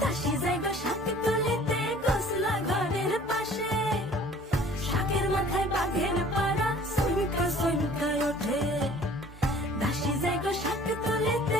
দাসী জায়গা শাক তুলিতে গোসলা ঘরের পাশে, শাকের মাথায় বাঘের পাড়া সইনকা সইনকা ওঠে। দাসী জায়গা শাক তুলিতে